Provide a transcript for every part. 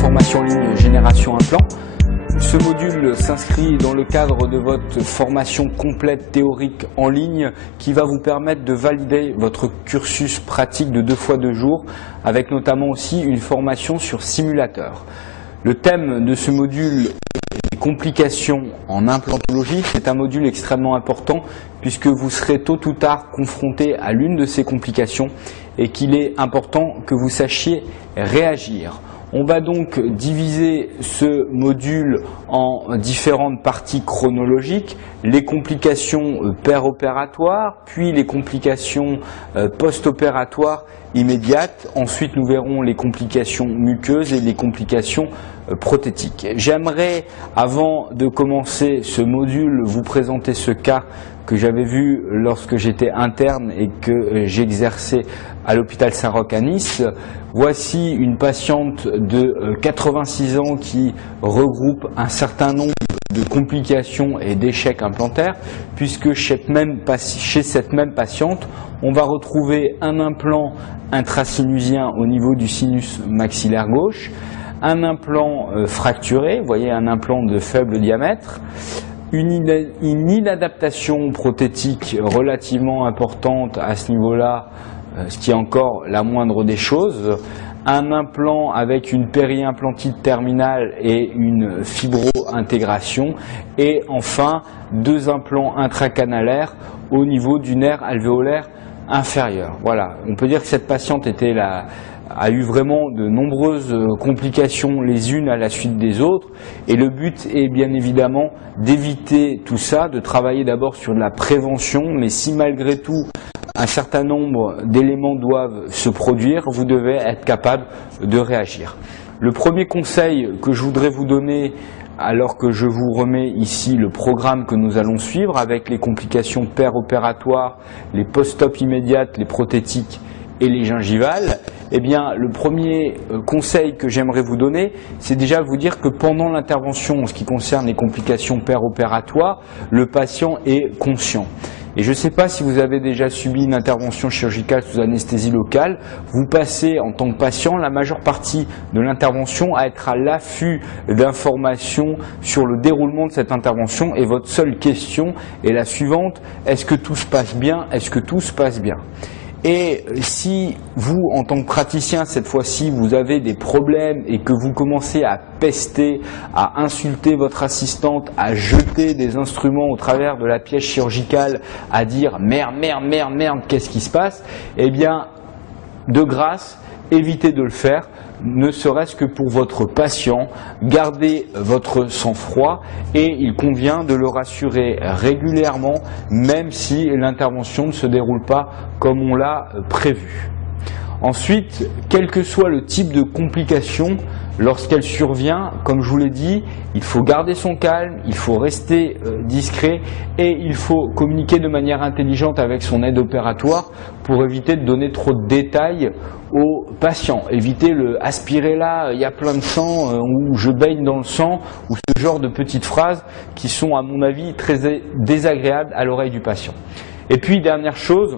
formation en ligne Génération Implant. Ce module s'inscrit dans le cadre de votre formation complète théorique en ligne qui va vous permettre de valider votre cursus pratique de 2 fois 2 jours avec notamment aussi une formation sur simulateur. Le thème de ce module est les complications en implantologie. C'est un module extrêmement important puisque vous serez tôt ou tard confronté à l'une de ces complications et qu'il est important que vous sachiez réagir. On va donc diviser ce module en différentes parties chronologiques, les complications péropératoires, puis les complications post-opératoires immédiates. Ensuite, nous verrons les complications muqueuses et les complications prothétiques. J'aimerais, avant de commencer ce module, vous présenter ce cas que j'avais vu lorsque j'étais interne et que j'exerçais à l'hôpital Saint-Roch à Nice. Voici une patiente de 86 ans qui regroupe un certain nombre de complications et d'échecs implantaires, puisque chez cette même patiente, on va retrouver un implant intrasinusien au niveau du sinus maxillaire gauche, un implant fracturé, vous voyez un implant de faible diamètre, une inadaptation prothétique relativement importante à ce niveau-là, ce qui est encore la moindre des choses, un implant avec une périimplantite terminale et une fibro-intégration, et enfin 2 implants intracanalaires au niveau du nerf alvéolaire inférieur. Voilà, on peut dire que cette patiente a eu vraiment de nombreuses complications les unes à la suite des autres, et le but est bien évidemment d'éviter tout ça, de travailler d'abord sur de la prévention, mais si malgré tout un certain nombre d'éléments doivent se produire, vous devez être capable de réagir. Le premier conseil que je voudrais vous donner, alors que je vous remets ici le programme que nous allons suivre avec les complications péropératoires, les post-op immédiates, les prothétiques et les gingivales, eh bien, le premier conseil que j'aimerais vous donner, c'est déjà vous dire que pendant l'intervention, en ce qui concerne les complications péropératoires, le patient est conscient. Et je ne sais pas si vous avez déjà subi une intervention chirurgicale sous anesthésie locale, vous passez en tant que patient la majeure partie de l'intervention à être à l'affût d'informations sur le déroulement de cette intervention, et votre seule question est la suivante: est-ce que tout se passe bien? Est-ce que tout se passe bien? Et si vous, en tant que praticien, cette fois-ci, vous avez des problèmes et que vous commencez à pester, à insulter votre assistante, à jeter des instruments au travers de la pièce chirurgicale, à dire « merde, merde, merde, merde, qu'est-ce qui se passe ?» Eh bien, de grâce, évitez de le faire, ne serait-ce que pour votre patient. Gardez votre sang-froid et il convient de le rassurer régulièrement, même si l'intervention ne se déroule pas comme on l'a prévu. Ensuite, quel que soit le type de complication, lorsqu'elle survient, comme je vous l'ai dit, il faut garder son calme, il faut rester discret et il faut communiquer de manière intelligente avec son aide opératoire pour éviter de donner trop de détails au patient. Éviter le « aspirer là, il y a plein de sang » ou « je baigne dans le sang » ou ce genre de petites phrases qui sont à mon avis très désagréables à l'oreille du patient. Et puis dernière chose,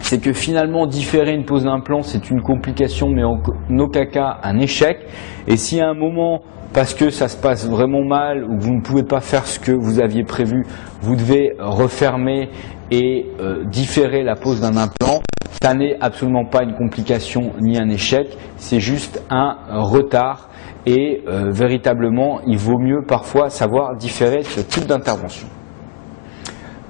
c'est que finalement différer une pose d'implant c'est une complication mais en aucun cas un échec, et si à un moment, parce que ça se passe vraiment mal ou que vous ne pouvez pas faire ce que vous aviez prévu, vous devez refermer et différer la pose d'un implant, ça n'est absolument pas une complication ni un échec, c'est juste un retard, et véritablement il vaut mieux parfois savoir différer ce type d'intervention.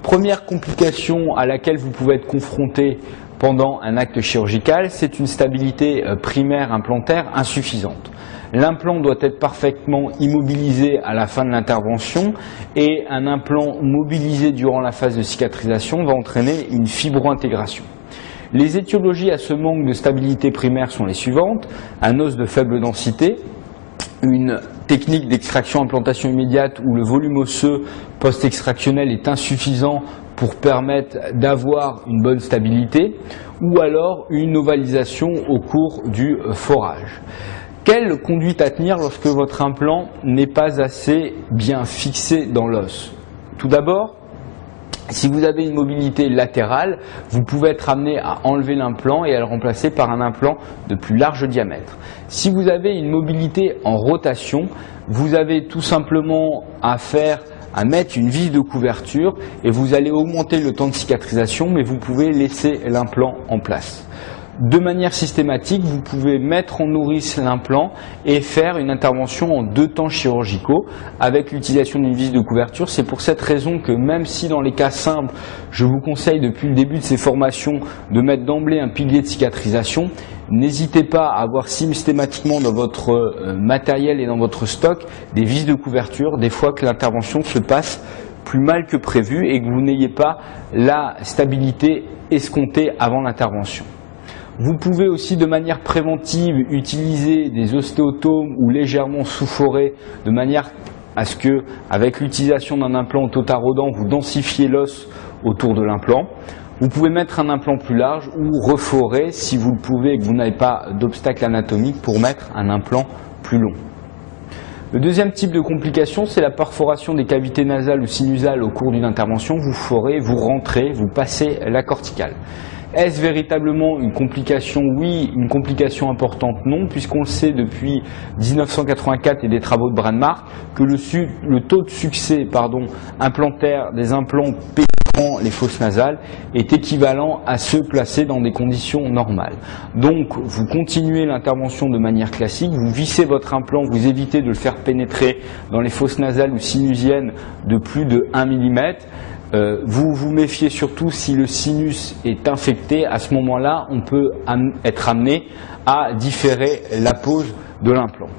Première complication à laquelle vous pouvez être confronté pendant un acte chirurgical, c'est une stabilité primaire implantaire insuffisante. L'implant doit être parfaitement immobilisé à la fin de l'intervention, et un implant mobilisé durant la phase de cicatrisation va entraîner une fibro-intégration. Les étiologies à ce manque de stabilité primaire sont les suivantes: un os de faible densité, une technique d'extraction-implantation immédiate où le volume osseux post-extractionnel est insuffisant pour permettre d'avoir une bonne stabilité, ou alors une ovalisation au cours du forage. Quelle conduite à tenir lorsque votre implant n'est pas assez bien fixé dans l'os? Tout d'abord, Si vous avez une mobilité latérale, vous pouvez être amené à enlever l'implant et à le remplacer par un implant de plus large diamètre. Si vous avez une mobilité en rotation, vous avez tout simplement à mettre une vis de couverture et vous allez augmenter le temps de cicatrisation, mais vous pouvez laisser l'implant en place. De manière systématique, vous pouvez mettre en nourrice l'implant et faire une intervention en 2 temps chirurgicaux avec l'utilisation d'une vis de couverture. C'est pour cette raison que même si dans les cas simples, je vous conseille depuis le début de ces formations de mettre d'emblée un pilier de cicatrisation, n'hésitez pas à avoir systématiquement dans votre matériel et dans votre stock des vis de couverture, des fois que l'intervention se passe plus mal que prévu et que vous n'ayez pas la stabilité escomptée avant l'intervention. Vous pouvez aussi de manière préventive utiliser des ostéotomes ou légèrement sous-forés de manière à ce que, avec l'utilisation d'un implant autotarodant, vous densifiez l'os autour de l'implant. Vous pouvez mettre un implant plus large ou reforer si vous le pouvez et que vous n'avez pas d'obstacle anatomique pour mettre un implant plus long. Le deuxième type de complication, c'est la perforation des cavités nasales ou sinusales au cours d'une intervention. Vous forez, vous rentrez, vous passez la corticale. Est-ce véritablement une complication? Oui. Une complication importante? Non, puisqu'on le sait depuis 1984 et des travaux de Bradmark que le taux de succès implantaire des implants pénétrant les fosses nasales est équivalent à ceux placés dans des conditions normales. Donc vous continuez l'intervention de manière classique, vous vissez votre implant, vous évitez de le faire pénétrer dans les fosses nasales ou sinusiennes de plus de 1 mm. Vous vous méfiez surtout si le sinus est infecté. À ce moment-là, on peut être amené à différer la pose de l'implant.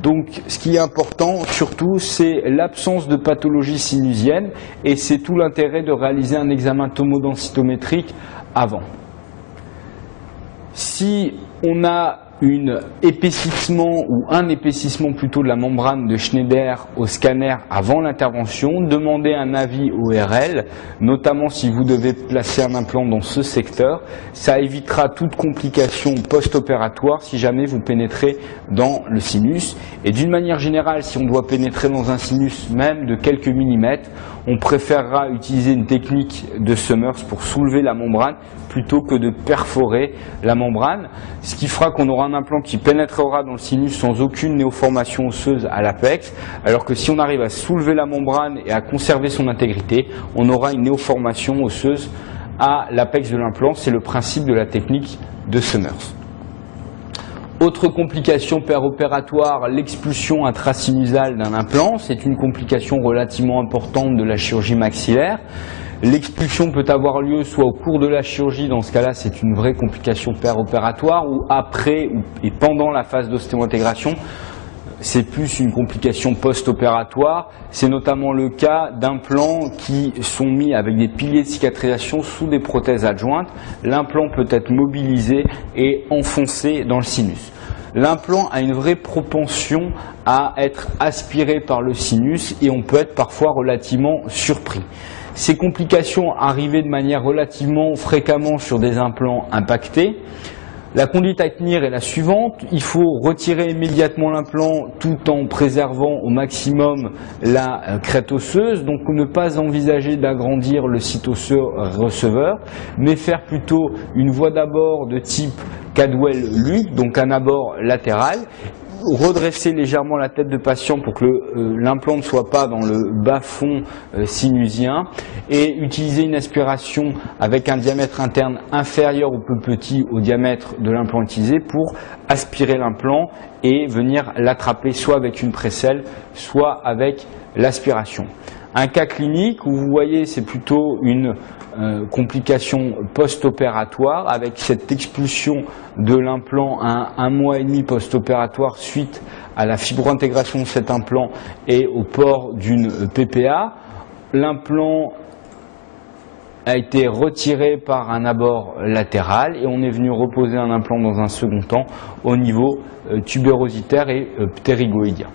Donc ce qui est important surtout, c'est l'absence de pathologie sinusienne et c'est tout l'intérêt de réaliser un examen tomodensitométrique avant. Si on a un épaississement plutôt de la membrane de Schneider au scanner avant l'intervention, demandez un avis ORL, notamment si vous devez placer un implant dans ce secteur. Ça évitera toute complication post-opératoire si jamais vous pénétrez dans le sinus. Et d'une manière générale, si on doit pénétrer dans un sinus même de quelques millimètres, on préférera utiliser une technique de Summers pour soulever la membrane plutôt que de perforer la membrane, ce qui fera qu'on aura un implant qui pénétrera dans le sinus sans aucune néoformation osseuse à l'apex, alors que si on arrive à soulever la membrane et à conserver son intégrité, on aura une néoformation osseuse à l'apex de l'implant. C'est le principe de la technique de Summers. Autre complication péropératoire, l'expulsion intrasinusale d'un implant. C'est une complication relativement importante de la chirurgie maxillaire. L'expulsion peut avoir lieu soit au cours de la chirurgie, dans ce cas-là c'est une vraie complication péropératoire, ou après et pendant la phase d'ostéo-intégration, c'est plus une complication post-opératoire. C'est notamment le cas d'implants qui sont mis avec des piliers de cicatrisation sous des prothèses adjointes. L'implant peut être mobilisé et enfoncé dans le sinus. L'implant a une vraie propension à être aspiré par le sinus et on peut être parfois relativement surpris. Ces complications arrivaient de manière relativement fréquemment sur des implants impactés. La conduite à tenir est la suivante: il faut retirer immédiatement l'implant tout en préservant au maximum la crête osseuse, donc ne pas envisager d'agrandir le site osseux receveur, mais faire plutôt une voie d'abord de type Cadwell-Luc, donc un abord latéral. Redresser légèrement la tête de patient pour que l'implant ne soit pas dans le bas-fond sinusien et utiliser une aspiration avec un diamètre interne inférieur ou peu petit au diamètre de l'implant utilisé pour aspirer l'implant et venir l'attraper soit avec une précelle, soit avec l'aspiration. Un cas clinique où vous voyez c'est plutôt une complication post-opératoire avec cette expulsion de l'implant à 1 mois et demi post-opératoire suite à la fibrointégration de cet implant et au port d'une PPA. L'implant a été retiré par un abord latéral et on est venu reposer un implant dans un second temps au niveau tubérositaire et ptérygoïdien.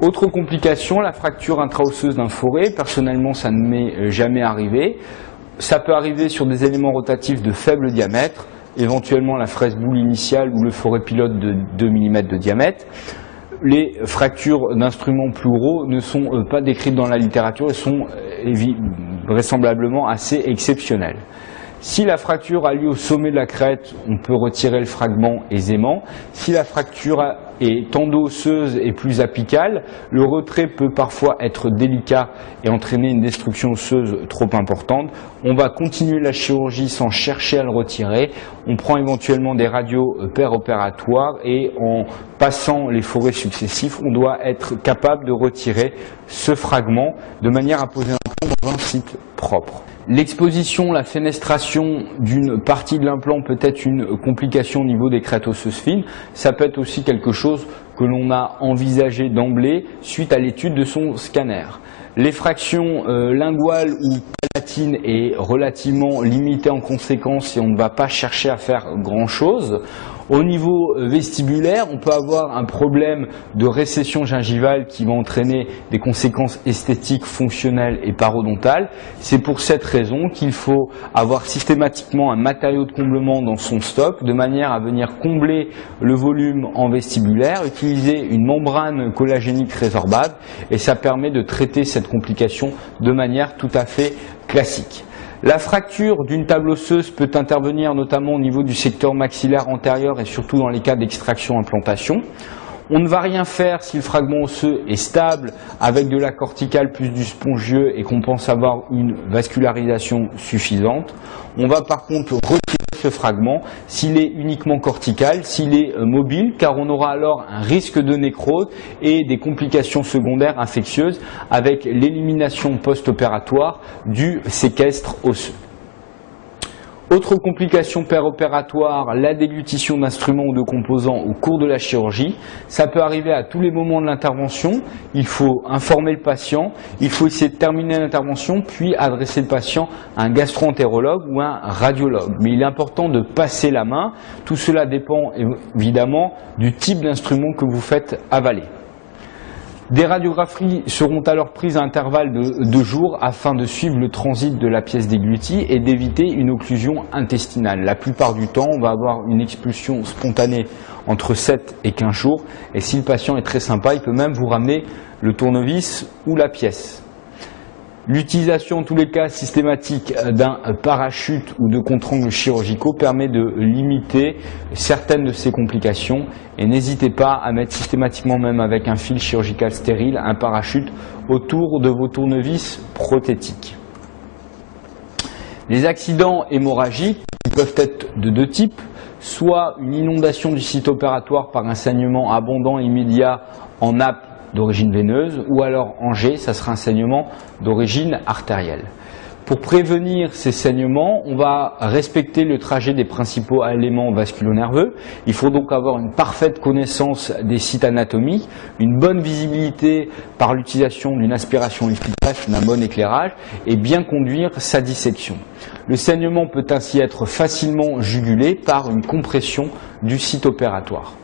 Autre complication, la fracture intraosseuse d'un foré. Personnellement, ça ne m'est jamais arrivé. Ça peut arriver sur des éléments rotatifs de faible diamètre, éventuellement la fraise boule initiale ou le foré pilote de 2 mm de diamètre. les fractures d'instruments plus gros ne sont pas décrites dans la littérature et sont vraisemblablement assez exceptionnelles. Si la fracture a lieu au sommet de la crête, on peut retirer le fragment aisément. Si la fracture est tendo-osseuse et plus apicale, le retrait peut parfois être délicat et entraîner une destruction osseuse trop importante. On va continuer la chirurgie sans chercher à le retirer. On prend éventuellement des radios péropératoires et en passant les forêts successifs, on doit être capable de retirer ce fragment de manière à poser un implant dans un site propre. L'exposition, la fenestration d'une partie de l'implant peut être une complication au niveau des crêtes osseuses fines. Ça peut être aussi quelque chose que l'on a envisagé d'emblée suite à l'étude de son scanner. L'effraction linguale ou palatine est relativement limitée en conséquence et on ne va pas chercher à faire grand-chose. Au niveau vestibulaire, on peut avoir un problème de récession gingivale qui va entraîner des conséquences esthétiques, fonctionnelles et parodontales. C'est pour cette raison qu'il faut avoir systématiquement un matériau de comblement dans son stock de manière à venir combler le volume en vestibulaire, utiliser une membrane collagénique résorbable et ça permet de traiter cette complication de manière tout à fait classique. La fracture d'une table osseuse peut intervenir notamment au niveau du secteur maxillaire antérieur et surtout dans les cas d'extraction-implantation. On ne va rien faire si le fragment osseux est stable avec de la corticale plus du spongieux et qu'on pense avoir une vascularisation suffisante. On va par contre retirer ce fragment s'il est uniquement cortical, s'il est mobile, car on aura alors un risque de nécrose et des complications secondaires infectieuses avec l'élimination post-opératoire du séquestre osseux. Autre complication péropératoire, la déglutition d'instruments ou de composants au cours de la chirurgie. Ça peut arriver à tous les moments de l'intervention. Il faut informer le patient, il faut essayer de terminer l'intervention, puis adresser le patient à un gastro-entérologue ou un radiologue. Mais il est important de passer la main. Tout cela dépend évidemment du type d'instrument que vous faites avaler. Des radiographies seront alors prises à intervalles de 2 jours afin de suivre le transit de la pièce déglutie et d'éviter une occlusion intestinale. La plupart du temps, on va avoir une expulsion spontanée entre 7 et 15 jours. Et si le patient est très sympa, il peut même vous ramener le tournevis ou la pièce. L'utilisation, en tous les cas, systématique d'un parachute ou de contre-angles chirurgicaux permet de limiter certaines de ces complications. Et n'hésitez pas à mettre systématiquement, même avec un fil chirurgical stérile, un parachute autour de vos tournevis prothétiques. Les accidents hémorragiques peuvent être de 2 types, soit une inondation du site opératoire par un saignement abondant et immédiat en nappe d'origine veineuse, ou alors en jet, ça sera un saignement d'origine artérielle. Pour prévenir ces saignements, on va respecter le trajet des principaux éléments vasculo-nerveux. Il faut donc avoir une parfaite connaissance des sites anatomiques, une bonne visibilité par l'utilisation d'une aspiration efficace, d'un bon éclairage, et bien conduire sa dissection. Le saignement peut ainsi être facilement jugulé par une compression du site opératoire.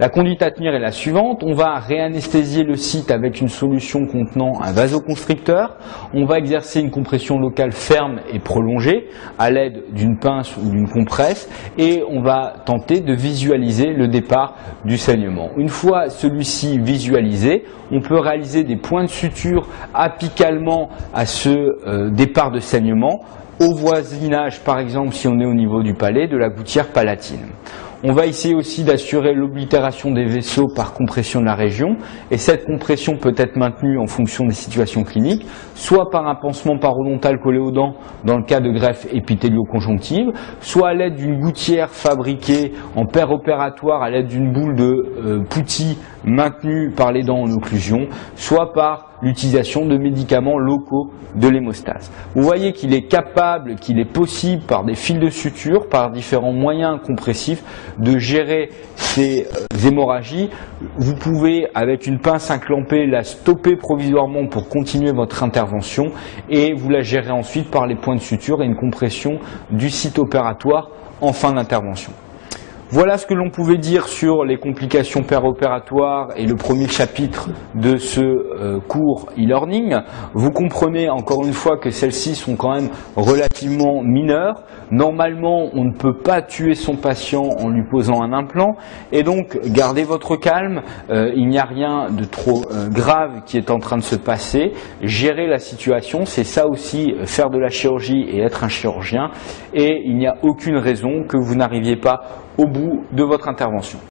La conduite à tenir est la suivante. On va réanesthésier le site avec une solution contenant un vasoconstricteur. On va exercer une compression locale ferme et prolongée à l'aide d'une pince ou d'une compresse et on va tenter de visualiser le départ du saignement. Une fois celui-ci visualisé, on peut réaliser des points de suture apicalement à ce départ de saignement, au voisinage par exemple si on est au niveau du palais, de la gouttière palatine. On va essayer aussi d'assurer l'oblitération des vaisseaux par compression de la région et cette compression peut être maintenue en fonction des situations cliniques, soit par un pansement parodontal collé aux dents dans le cas de greffe épithélio-conjonctive, soit à l'aide d'une gouttière fabriquée en péropératoire à l'aide d'une boule de Pouty maintenue par les dents en occlusion, soit par l'utilisation de médicaments locaux de l'hémostase. Vous voyez qu'il est capable, qu'il est possible par des fils de suture, par différents moyens compressifs, de gérer ces hémorragies. Vous pouvez, avec une pince inclampée, la stopper provisoirement pour continuer votre intervention et vous la gérez ensuite par les points de suture et une compression du site opératoire en fin d'intervention. Voilà ce que l'on pouvait dire sur les complications péropératoires et le premier chapitre de ce cours e-learning. Vous comprenez encore une fois que celles-ci sont quand même relativement mineures. Normalement, on ne peut pas tuer son patient en lui posant un implant et donc gardez votre calme, il n'y a rien de trop grave qui est en train de se passer. Gérer la situation, c'est ça aussi, faire de la chirurgie et être un chirurgien, et il n'y a aucune raison que vous n'arriviez pas au bout de votre intervention.